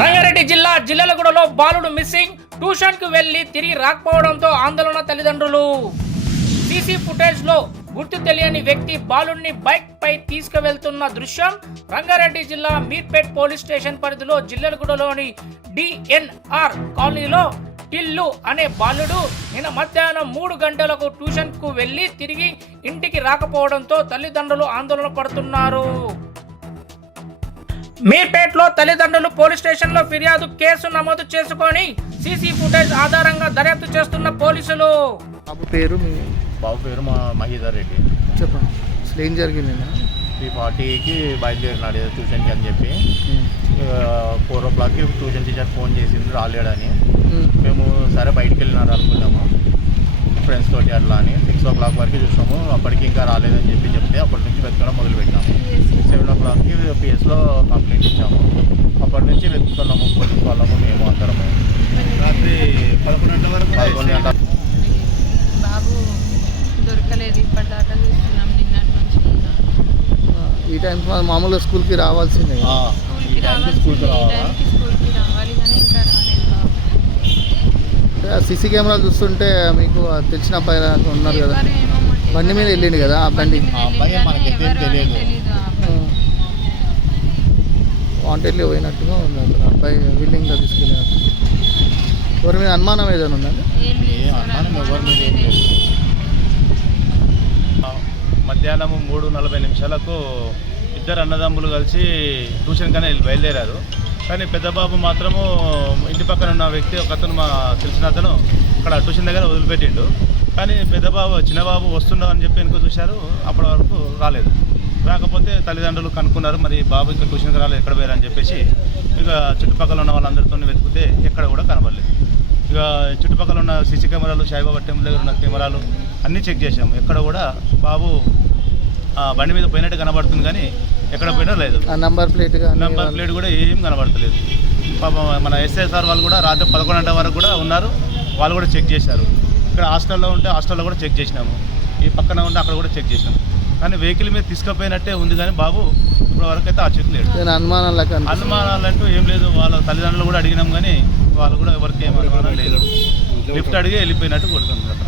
రంగారెడ్డి జిల్లా జిల్లెలగూడలో బాలుడు missing. Tuition కు వెళ్లి తిరిగి రాకపోవడంతో ఆందోళన తల్లిదండ్రులు. సీసీ ఫుటేజ్ లో గుర్తు తెలియని వ్యక్తి బాలుడిని బైక్ పై తీసుకువెళ్తున్న దృశ్యం రంగారెడ్డి జిల్లా మీర్పేట్ పోలీస్ స్టేషన్ పరిధిలో జిల్లెలగూడలోని డిఎన్ఆర్ కాలనీలో టిల్లు అనే బాలుడు నిన్న మధ్యాహ్నం 3 గంటలకు ట్యూషన్ కు వెళ్లి తిరిగి ఇంటికి రాకపోవడంతో తల్లిదండ్రులు ఆందోళన పడుతున్నారు. మీర్పేట్లో తల్లిదండ్రులు పోలీస్ స్టేషన్ లో ఫిర్యాదు కేసు నమోదు చేసుకొని సీసీ ఫుటేజ్ ఆధారంగా దర్యాప్తు చేస్తున్న పోలీసులు. బాబు పేరు మహీధర్ రెడ్డి. చెప్పండి, అసలు ఏం జరిగింది? 3:40కి బయలుదేరినాడు ట్యూషన్కి అని చెప్పి. 4 o'clockకి ట్యూషన్ టీచర్ ఫోన్ చేసింది రాలేడని. మేము సరే బయటికి వెళ్ళినారు అనుకున్నాము ఫ్రెండ్స్ తోటి అట్లా అని. 6 o'clock వరకు చూసాము, అప్పటికి ఇంకా రాలేదని చెప్తే అప్పటి నుంచి వెతకడం మొదలుపెట్టాము. 7 o'clockకి పిఎస్లో కంప్లైంట్ ఇచ్చాము. అప్పటి నుంచి వెతుకుతున్నాము పోలీస్ వాళ్ళము మేము అందరము. రాత్రి 11 గంటల బాబు దొరకలేదు, ఇప్పటిదాకా చూస్తున్నాం నిన్నటి నుంచి. ఈ టైంకి మామూలుగా స్కూల్కి రావాల్సిందే. స్కూల్కి రావాలి కానీ ఇంకా రాలేదు బాబు. సీసీ కెమెరాలు చూస్తుంటే మీకు తెలిసిన అబ్బాయి ఉన్నారు కదా, బండి మీద వెళ్ళిండు కదా ఆ బండి. వాంటెడ్లీ పోయినట్టుగా ఉంది అసలు అబ్బాయి విల్లింగ్గా తీసుకెళ్ళినట్టు. ఎవరి మీద అనుమానం ఏదైనా ఉందండి? మధ్యాహ్నం 3:40 ఇద్దరు అన్నదమ్ములు కలిసి ట్యూషన్ కన్నా బయలుదేరారు. కానీ పెద్ద బాబు మాత్రము ఇంటి పక్కన ఉన్న వ్యక్తి ఒక అతను, మా తెలిసిన అతను, అక్కడ ట్యూషన్ దగ్గర వదిలిపెట్టిండు. కానీ చిన్న బాబు వస్తున్నావు అని చెప్పి వెనుక చూశారు, అప్పటి వరకు రాలేదు. రాకపోతే తల్లిదండ్రులు కనుక్కున్నారు, మరి బాబు ఇక్కడ ట్యూషన్కి రాలేదు, ఎక్కడ పోయారు అని చెప్పేసి ఇక చుట్టుపక్కల ఉన్న వాళ్ళందరితో వెతికితే ఎక్కడ కూడా కనబడలేదు. ఇక చుట్టుపక్కల ఉన్న సీసీ కెమెరాలు, సాయిబాబా టెంపుల్ దగ్గర ఉన్న కెమెరాలు అన్నీ చెక్ చేసాము. ఎక్కడ కూడా బాబు బండి మీద పోయినట్టు కనబడుతుంది, కానీ ఎక్కడ పోయినా లేదు. నంబర్ ప్లేట్ కూడా ఏం కనబడతలేదు. పాపం మన ఎస్ఐసార్ వాళ్ళు కూడా రాత్రి 11 గంటల వరకు కూడా ఉన్నారు, వాళ్ళు కూడా చెక్ చేశారు. ఇక్కడ హాస్టల్లో ఉంటే హాస్టల్లో కూడా చెక్ చేసినాము, ఈ పక్కన ఉంటే అక్కడ కూడా చెక్ చేసినాము. కానీ వెహికల్ మీద తీసుకుపోయినట్టే ఉంది, కానీ బాబు ఇప్పటి వరకు అయితే ఆ చెక్ లేదు. అనుమానాలంటూ ఏం లేదు. వాళ్ళ తల్లిదండ్రులు కూడా అడిగినాం, కానీ వాళ్ళు కూడా ఎవరికి ఏం అనుమానం లేదు. లిఫ్ట్ అడిగి వెళ్ళిపోయినట్టు కొడుతుంది కదా.